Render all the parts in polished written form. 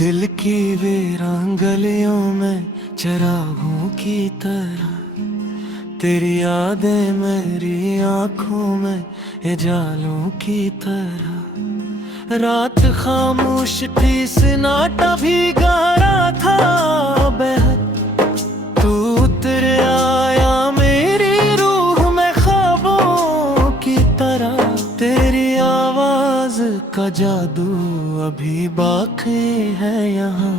दिल की वीरान गलियों में चरागों की तरह तेरी यादें मेरी आंखों में ये जालों की तरह। रात खामोश थी, सन्नाटा भी गहरा था बेहद। तू उतर आया मेरी रूह में ख्वाबों की तरह। तेरी आवाज का जादू अभी बाकी है यहाँ।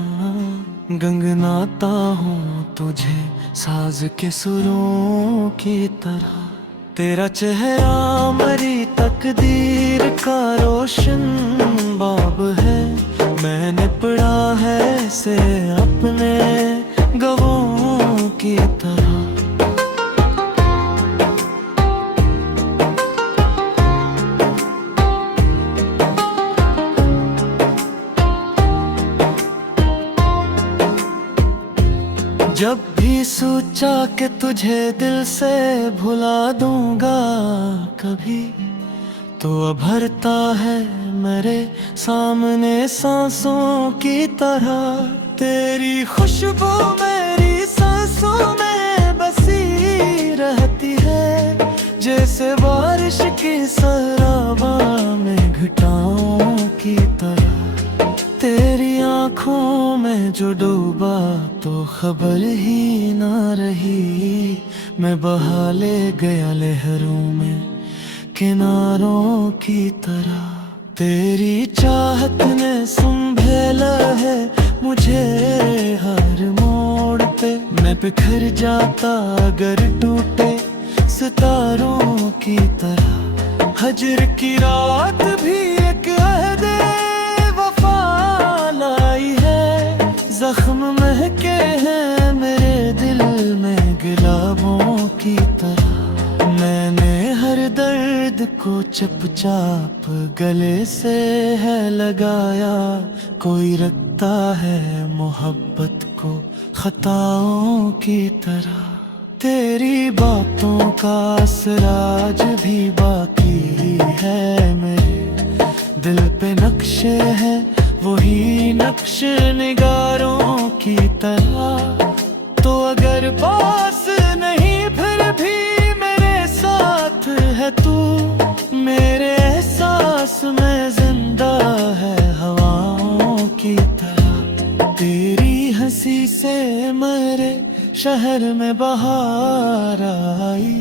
गंगनाता हूँ तुझे साज के सुरों की तरह। तेरा चेहरा मरी तकदीर का रोशन बाब है। मैंने पढ़ा है इसे अपने गवाहों की तरह। जब भी सोचा कि तुझे दिल से भुला दूंगा कभी, तो अभरता है मेरे सामने सांसों की तरह। तेरी खुशबू मेरी सांसों में बसी रहती है, जैसे बारिश की सराबा में घटाओं की तरह। तेरी आँखों में जो डूबा तो खबर ही ना रही। मैं बहा ले गया लहरों में किनारों की तरह। तेरी चाहत ने संभेला है मुझे हर मोड़ पे। मैं बिखर जाता अगर टूटे सितारों की तरह। हजर की रात भी एक अहदे वफा लाई है। जख्म महके हैं मेरे दिल में गुलाबों की तरह। मैंने हर दर्द को चुपचाप गले से है लगाया। कोई रखता है मोहब्बत को खताओं की तरह। तेरी बातों का असराज भी बाकी है। मेरे दिल पे नक्शे हैं वही नक्श निगारों की तरह। तो अगर पास नहीं फिर भी मेरे साथ है तू। मेरे एहसास में जिंदा है हवाओं की तरह। तेरी हंसी से मेरे शहर में बहार आई।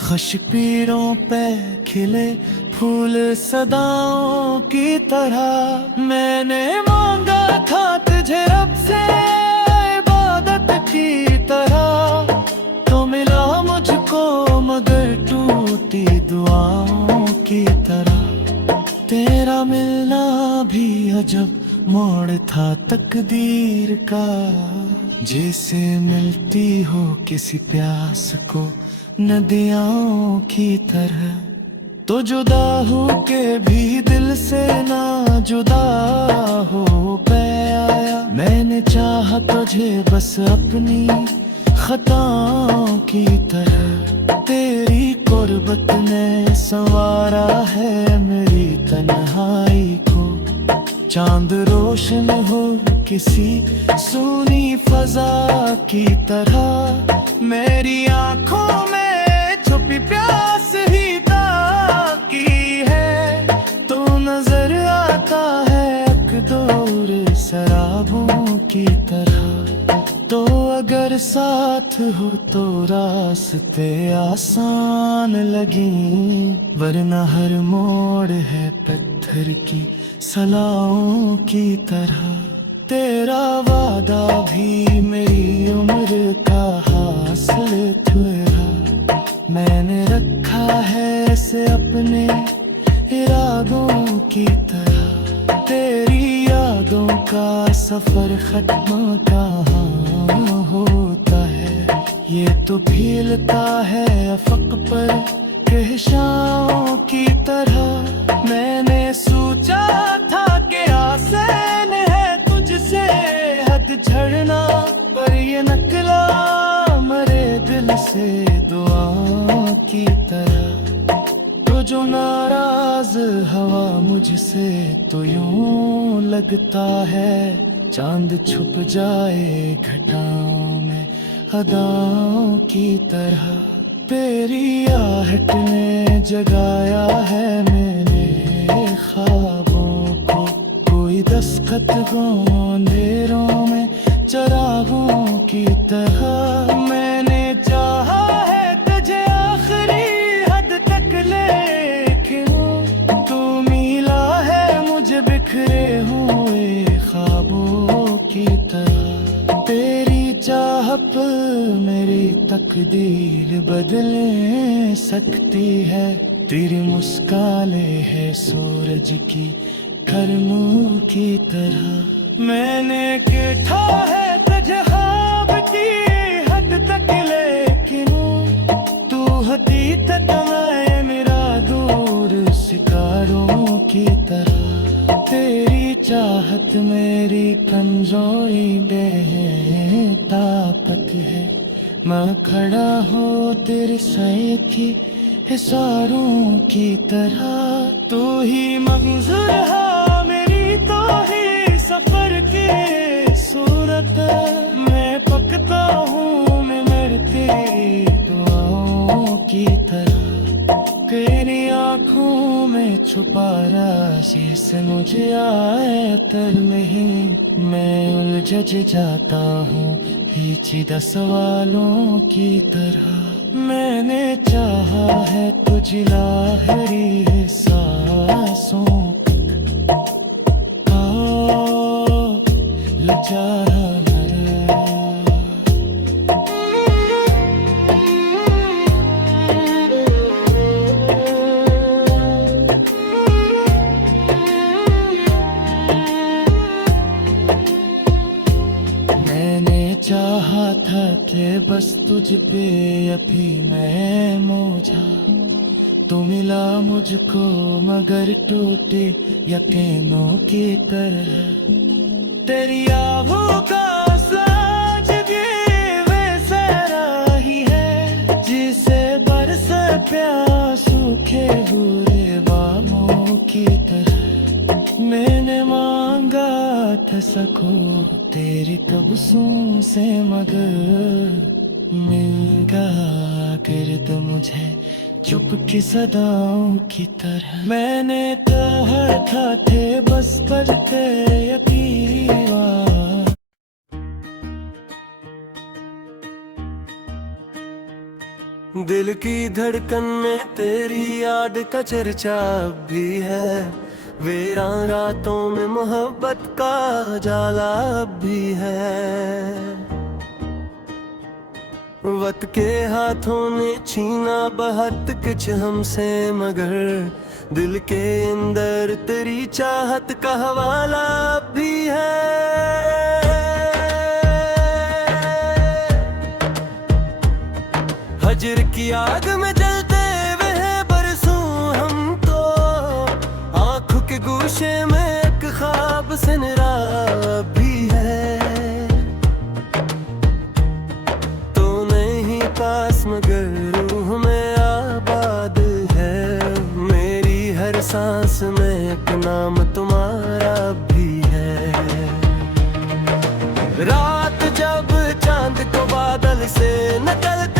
खुश पीड़ों पे खिले फूल सदाओं की तरह। मैंने मांगा था तुझे रब से इबादत की तरह, तो मिला मुझको मगर टूटी दुआओं की तरह। तेरा मिलना भी अजब मोड़ था तकदीर का, जैसे मिलती हो किसी प्यास को नदियों की तरह। तो जुदा हो के भी दिल से ना जुदा हो पे आया। मैंने चाहा तुझे बस अपनी खताओं की तरह। तेरी कुर्बत ने संवारा है मेरी तन्हाई को। चांद रोशन हो किसी सूनी फजा की तरह। मेरी आंखों में छुपी प्यास ही ताकी है। तो नजर आता है अकदोर शराबों की तरह। तो अगर साथ हो तो रास्ते आसान लगे, वरना हर मोड़ है पत्थर की सलाओं की तरह। तेरा वादा भी मेरी उम्र का हासिल था। मैंने रखा है इसे अपने इरादों की तरह। तेरी यादों का सफर खत्म कहाँ होता है। ये तो फीलता है अफक पर कहशाओं की तरह। मैंने सोचा था कि आसान है तुझसे हद झड़ना, पर ये निकला मरे दिल से दुआ की तरह। तो जो नाराज हवा मुझसे तो यूं लगता है चांद छुप जाए घटाओं में अदाओं की तरह। तेरी आहट ने जगाया है मेरे ख्वाबों को, कोई दस्तखत हो अंधेरों में चरागों की तरह। मैंने चाहा है तुझे आखिरी हद तक, लेकिन तू मिला है मुझे बिखरे हुए ख्वाबों की तरह। तेरी चाहत मेरी तकदीर बदले सकती है, तेरी मुस्काने है सूरज की गर्मों की तरह। मैंने देखा है तुझे ख्वाब की हद तक, लेकिन तू हकीकत में मेरा दूर सितारों की तरह। तेरी चाहत मेरी कमजोरी बेताकत है, मैं खड़ा हूँ तेरे सर की हिसारों की तरह। तू ही मंज़िल है मेरी तो ही सफर की सूरत, मैं पकता हूँ मैं मरते दुआओं की तरह। तेरी आँखों में छुपा राशि से मुझे आए तर में ही मैं उलझ जाता हूँ पेचीदा सवालों की तरह। मैंने चाहा है तुझे लाहरी सांसों लचारा चाहा था कि बस तुझ पे अभी मैं मौजा, तू मिला मुझको मगर टूटे यकीनों की तरह। तेरी आहों का साज भी वैसा ही है जिसे बरस प्यास सूखे हुए बाहों की तरह। मैंने मांगा था सको तेरी कब्ज़ों से मगर मिल गया गिर्द मुझे चुप की सदाओं की तरह। मैंने कहा था थे बस करते यकीवा। दिल की धड़कन में तेरी याद का चर्चा अब भी है, वीरान रातों में मोहब्बत का जाला अब भी है। वक्त के हाथों ने छीना बहुत कुछ हमसे मगर दिल के अंदर तेरी चाहत का हवाला अब भी है। हजर की आग में जलते हुए हैं बरसों हम तो, आंखों के गोशे में एक ख्वाब से निरा भी है। तो नहीं पास मगर रूह में आबाद है, मेरी हर सांस में एक नाम तुम्हारा भी है। रात जब चांद को बादल से निकलते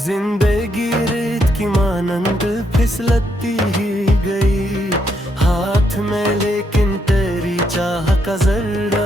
जिंदगी रेत की मानंद फिसलती ही गई हाथ में, लेकिन तेरी चाह का जर्रा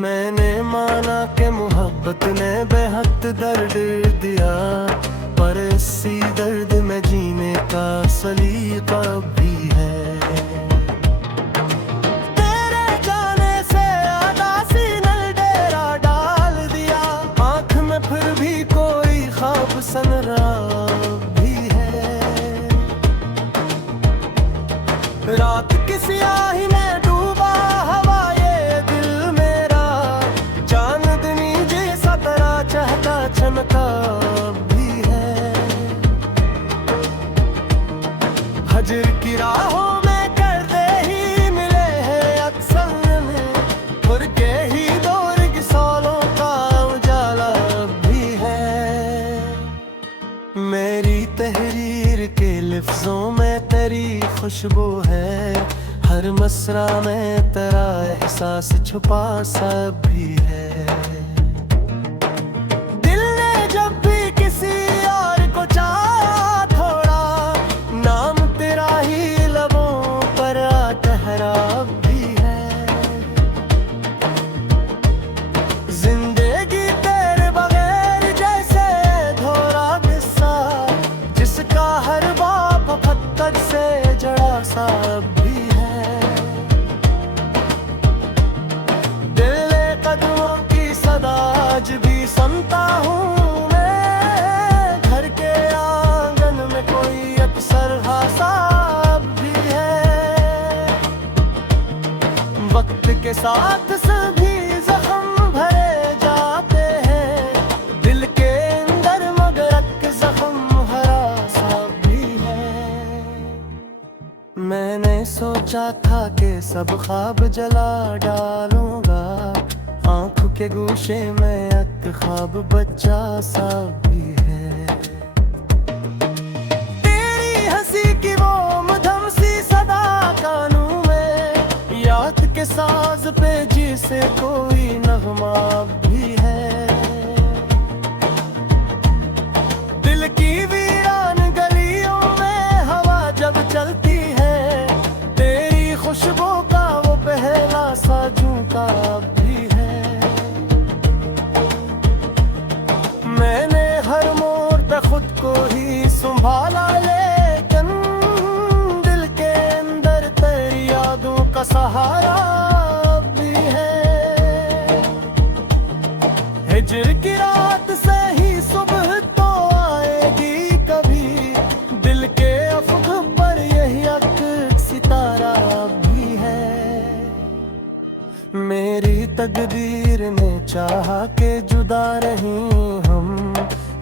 मैंने माना कि मोहब्बत ने बेहद दर्द दिया, पर इसी दर्द में जीने का सलीका भी है। तेरे जाने से आदासी ने डेरा डाल दिया, आँख में फिर भी कोई ख्वाब सनरा भी है। रात की स्याही में डूबा हवा ये दिल मेरा, चांदनी जैसा तेरा चहका चमका भी है। हजर की राहों में कर दे ही मिले हैं अक्सर में, पुर के ही दौर की सालों का उजाला भी है। मेरी तहरीर के लफ्जों में तेरी खुशबू है, हर मसरा में तेरा एहसास छुपा सा भी है। दिल ने जब भी किसी और को चाहा थोड़ा, नाम तेरा ही लबों पर आ ठहरा भी है। जिंदगी तेरे बगैर जैसे धोरा किस्सा, जिसका हर बाप पत्थर से जड़ा सा भी है। दिल कदमों की सदा आज भी सुनता हूँ मैं, घर के आंगन में कोई अक्सर हासा भी है। वक्त के साथ सभी जख्म भरे जाते हैं, दिल के अंदर मगर एक जख्म हरा सा भी है। मैंने सोचा था कि सब ख्वाब जला डालूंगा, आंखों के गोशे में एक ख्वाब बच्चा सा भी है। तेरी हंसी की वो मधम सी सदा कानों में, याद के साज पे जिसे कोई नगमा भी है। दिल की वीरान गलियों में हवा जब चलती है, तेरी खुशबू का वो पहला सा झोंका भी है। मैंने हर मोड़ पे खुद को ही संभाला, लेकिन दिल के अंदर तेरी यादों का सहारा भी है। हिजर की रात से ही सुबह तो आएगी कभी, दिल के अफक पर यही एक सितारा भी है। मेरी तकदीर ने चाहा के जुदा रहीं हम,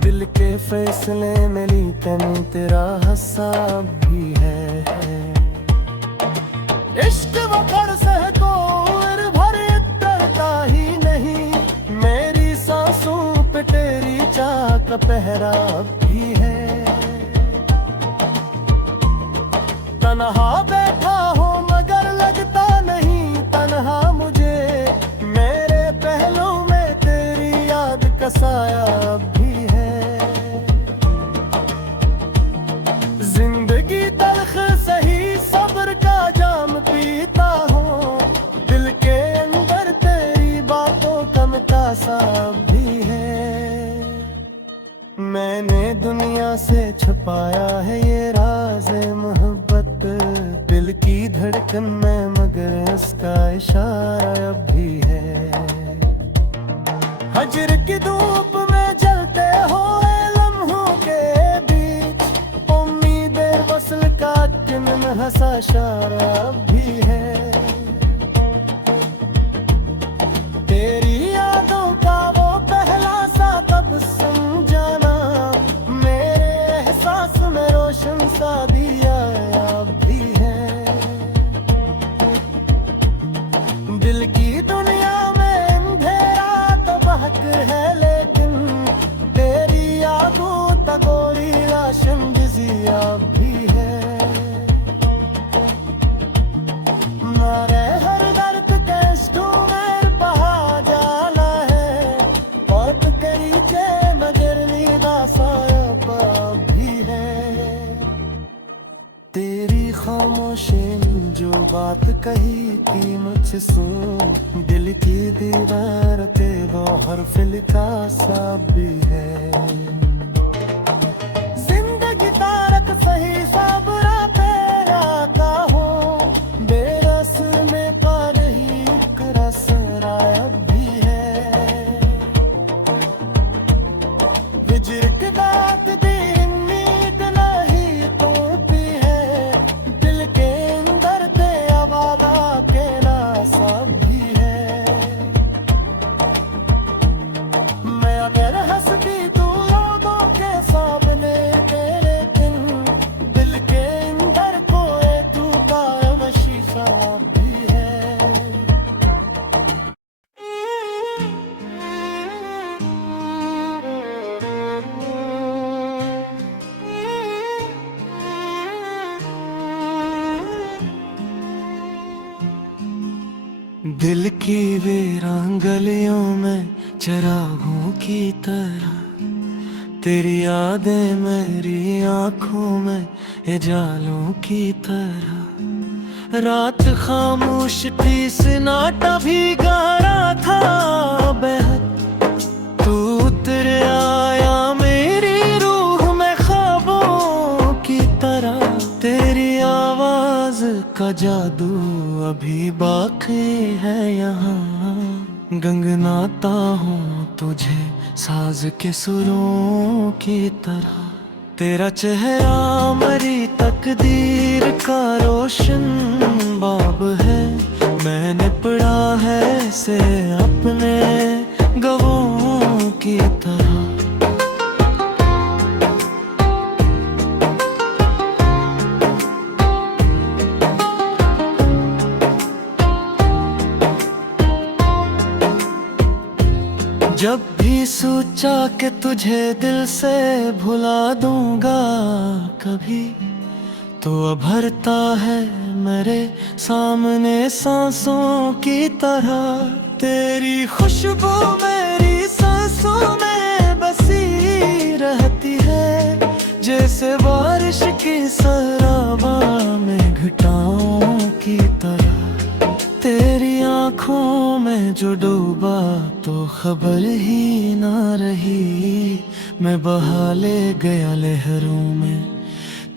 दिल के फैसले में लेकिन तेरा हिस्सा भी है। इश्क वफर से कोर भर डरता ही नहीं, मेरी सांसों पे तेरी चाह का पहरा भी है। तन्हा बैठा हो मगर लगता नहीं तन्हा मुझे, मेरे पहलू में तेरी याद का साया भी है। जिंदगी तलख सही सब्र का जाम पीता हूँ, दिल के अंदर तेरी बातों का मितासा भी है। मैंने दुनिया से छुपाया है ये राज़ मोहब्बत, दिल की धड़कन में मगर इसका इशारा अब भी है। हजर की धूप में जलते हुए लम्हों के बीच, उम्मीदें वसल का किन हंसा इशारा भी है। तेरी यादों का वो पहला सा तब समझाना, मेरे एहसास में रोशन सा दिया भी है। दिल की दुनिया में अंधेरा तो बहक है, लेकिन तेरी यादों तगोरी लाशन जिया भी है। मारे हर दर्द के स्टूमेर बहा जाना है, बहुत करी के मगर नीदा साया भी है। तेरी खामोशी जो बात कही थी मुझसे सुन, दिल दिल की दीवार पे वो हर्फ लिखा सा भी है। जिंदगी तारक सही साबरा पे आता हो, बेरस में पर ही रस रायब भी है। विजर की दात दी उम्मीद नहीं तोड़ती है, दिल के अंदर ते आवादा के ना सब भी है। मैं अगर हंसती तू लोगों के सामने तेरे दिन, दिल के अंदर कोई तू कायम शीशा भी है। दिल की वीरान गलियों में चरागों की तरह, तेरी यादें मेरी आंखों में ये जालों की तरह। रात खामोश थी, सन्नाटा भी गहरा था बेहद, तू उतर आया मेरी रूह में ख्वाबों की तरह। तेरी आवाज का जादू अभी बाकी है यहाँ, गंगनाता हूँ तुझे साज के सुरों की तरह। तेरा चेहरा मरी तकदीर का रोशन बाब है, मैंने पढ़ा है इसे अपने गवाहों की तरह। जब भी सोचा कि तुझे दिल से भुला दूंगा कभी, तो अब भरता है मेरे सामने सांसों की तरह। तेरी खुशबू मेरी सांसों में बसी रहती है, जैसे बारिश की सराबा में घटाओं की तरह। तेरी आंखों में जो डूबा तो खबर ही ना रही, मैं बहा ले गया लहरों में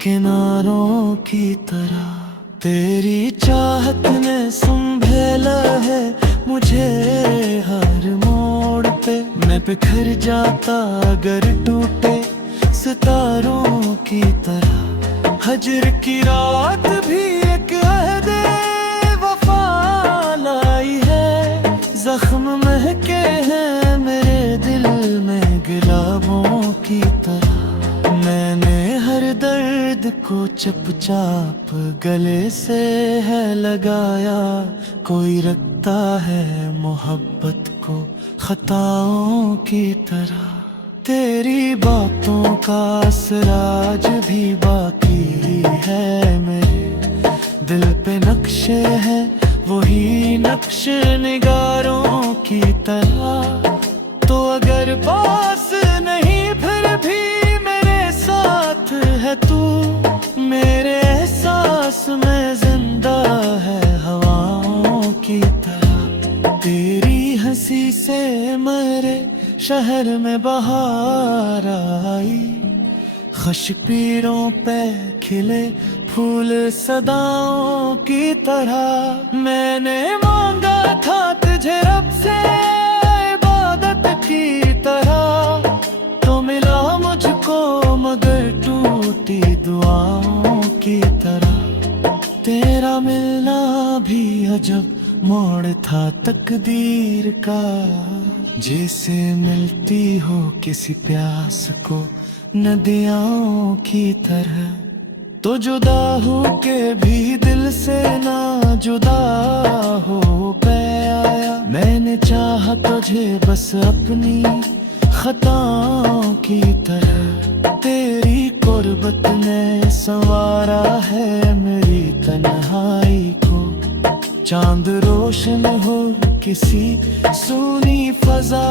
किनारों की तरह। तेरी चाहत ने संभेला है मुझे हर मोड़ पे, मैं बिखर जाता अगर टूटे सितारों की तरह। हजर की रात भी एक अहदे वफा लाई है, जख्म महके हैं मेरे दिल में गुलाबों की तरह। मैंने हर दर्द को चुपचाप गले से है लगाया, कोई रखता है मोहब्बत को खताओं की तरह। तेरी बातों का असराज भी बाकी है, मेरे दिल पे नक्शे हैं वही नक्श निगारों की तरह। तो अगर पास नहीं फिर भी मेरे साथ है तू, मेरे एहसास में जिंदा है हवाओं की तरह। तेरी हंसी से मेरे शहर में बहार आई, खशपीरों पे खिले फूल सदाओं की तरह। मैंने मांगा था तुझे रब से इबादत की तरह, तो मिला मुझको मगर टूटी दुआओं की तरह। तेरा मिलना भी अजब मोड़ था तकदीर का, जैसे मिलती हो किसी प्यास को नदियों की तरह। तो जुदा हो के भी दिल से ना जुदा हो पाया, मैंने चाहा तुझे बस अपनी खताओं की तरह। तेरी कुर्बत ने संवारा है मेरी तन्हाई को, चांद रोशन हो किसी सूनी फजा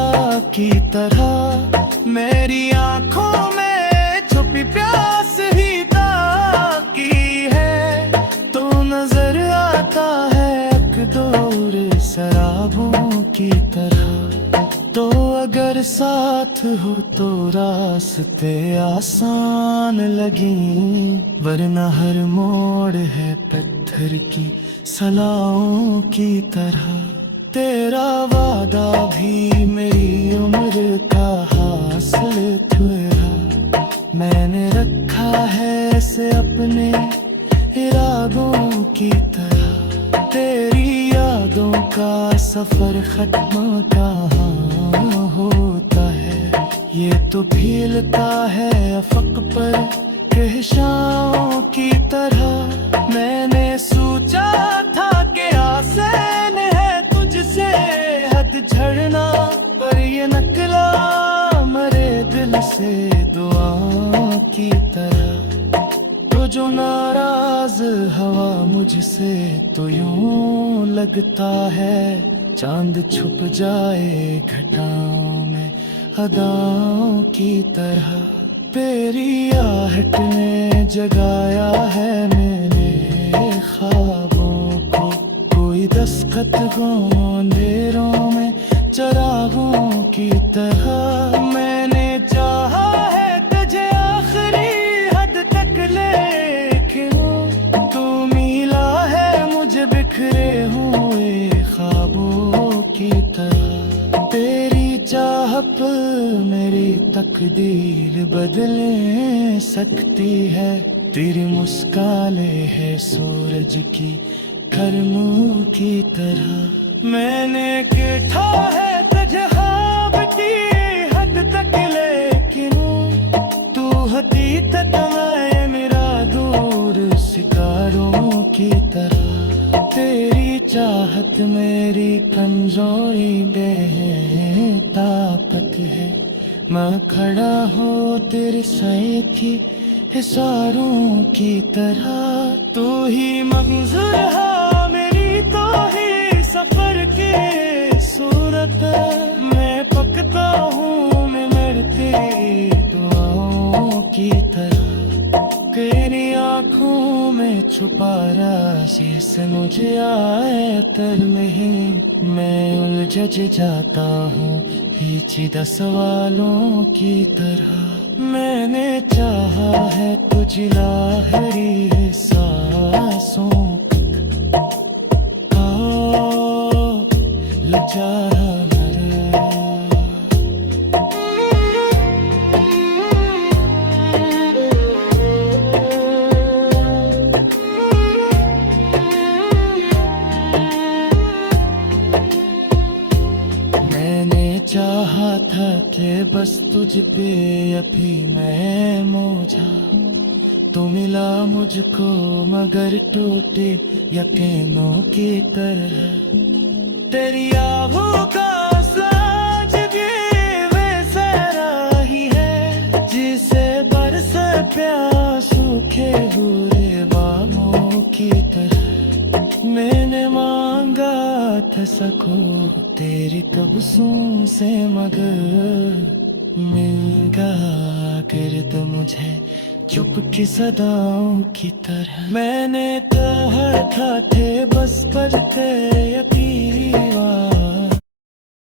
की तरह। मेरी आंखों में छुपी प्यास ही ताकी है, तो नजर आता है अकदोर शराब ख्वाबों की तरह। तो अगर साथ हो तो रास्ते आसान लगी, वरना हर मोड़ है पत्थर की सलाहों की तरह। तेरा वादा भी मेरी उम्र का हासिल था, मैंने रखा है इसे अपने इरादों की तरह। तेरी यादों का सफर खत्म कहाँ होता है, ये तो भीलता है अफक पर कहशाओं की तरह। मैंने सोचा था कि आसान है तुझसे हद झड़ना, पर ये निकला मरे दिल से दुआओं की तरह। तो जो नाराज हवा मुझसे तो यूं लगता है, चांद छुप जाए घटाओं में अदाओं की तरह। तेरी आहट ने जगाया है मेरे ख्वाबों को, कोई दस्तखत हो अंधेरों में चरागों की तरह। मैंने चाहा है तुझे आखिरी हद तक, लेकिन तू मिला है मुझे बिखरे हुए ख्वाबों की तरह। तेरी चाहत मेरी तकदीर बदले सकती है, तेरी मुस्काले है सूरज की गर्मों की तरह। मैंने केठा है तुझे ख्वाब की हद तक, लेकिन तू हकीकत में मेरा दूर सितारों की तरह। तेरी चाहत मेरी कमजोरी बेताकत है, मैं खड़ा हो तेरे सही की हिसारों की तरह। तू ही मंज़िल है मेरी, तो ही सफर की सूरत। मैं पकता हूँ मैं मरती दुआओं की तरह। तेरी आँखों में छुपा राशि से मुझे आए तर में, मैं उलझ जाता हूँ पेचीदा सवालों की तरह। मैंने चाहा है तुझ लाहरी सांसों का लचारा चाहा था कि बस तुझ पे अभी मैं मौजा, तो मिला मुझको मगर टूटे यकीनों की तरह। तेरी आहों का साज भी वैसा ही है, जिसे बरस प्यास सूखे हुए बाहों की तरह। मैंने मांगा था सको तेरी तबस्सुम से, मगर मिल गया गिर्द मुझे चुप की सदाओं की तरह। मैंने कहा था थे बस पर थे यकीनी